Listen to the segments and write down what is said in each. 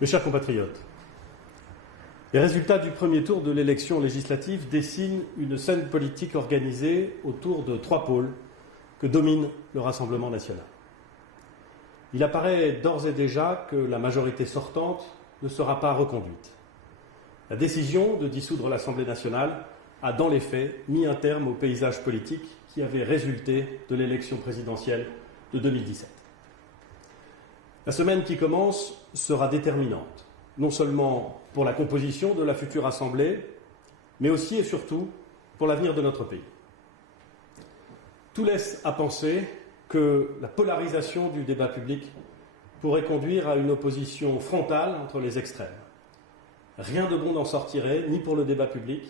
Mes chers compatriotes, les résultats du premier tour de l'élection législative dessinent une scène politique organisée autour de trois pôles que domine le Rassemblement national. Il apparaît d'ores et déjà que la majorité sortante ne sera pas reconduite. La décision de dissoudre l'Assemblée nationale a dans les faits mis un terme au paysage politique qui avait résulté de l'élection présidentielle de 2017. La semaine qui commence sera déterminante, non seulement pour la composition de la future Assemblée, mais aussi et surtout pour l'avenir de notre pays. Tout laisse à penser que la polarisation du débat public pourrait conduire à une opposition frontale entre les extrêmes. Rien de bon n'en sortirait, ni pour le débat public,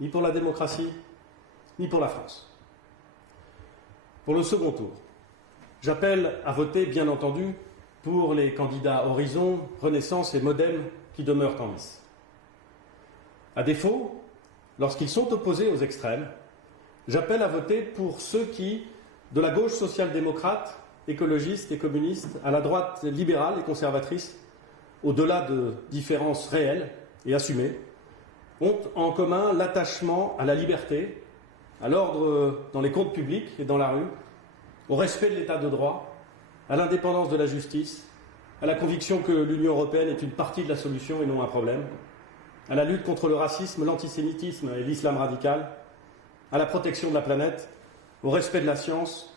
ni pour la démocratie, ni pour la France. Pour le second tour, j'appelle à voter, bien entendu, pour les candidats Horizon, Renaissance et Modem qui demeurent en lice. À défaut, lorsqu'ils sont opposés aux extrêmes, j'appelle à voter pour ceux qui, de la gauche social-démocrate, écologiste et communiste, à la droite libérale et conservatrice, au-delà de différences réelles et assumées, ont en commun l'attachement à la liberté, à l'ordre dans les comptes publics et dans la rue, au respect de l'état de droit, à l'indépendance de la justice, à la conviction que l'Union européenne est une partie de la solution et non un problème, à la lutte contre le racisme, l'antisémitisme et l'islam radical, à la protection de la planète, au respect de la science,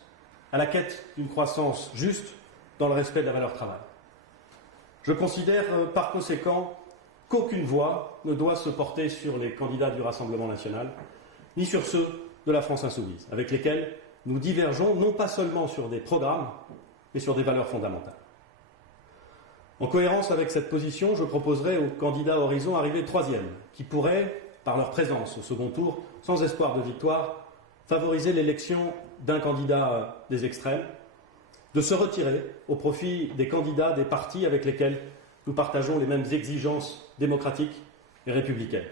à la quête d'une croissance juste dans le respect de la valeur travail. Je considère par conséquent qu'aucune voix ne doit se porter sur les candidats du Rassemblement national, ni sur ceux de la France insoumise, avec lesquels nous divergeons non pas seulement sur des programmes, mais sur des valeurs fondamentales. En cohérence avec cette position, je proposerai aux candidats Horizon arrivés troisième, qui pourraient, par leur présence au second tour, sans espoir de victoire, favoriser l'élection d'un candidat des extrêmes, de se retirer au profit des candidats des partis avec lesquels nous partageons les mêmes exigences démocratiques et républicaines.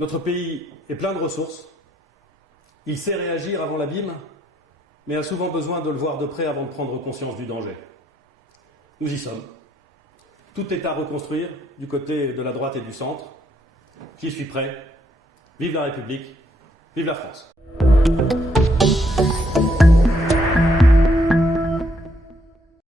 Notre pays est plein de ressources. Il sait réagir avant l'abîme, mais a souvent besoin de le voir de près avant de prendre conscience du danger. Nous y sommes. Tout est à reconstruire du côté de la droite et du centre. J'y suis prêt. Vive la République, vive la France.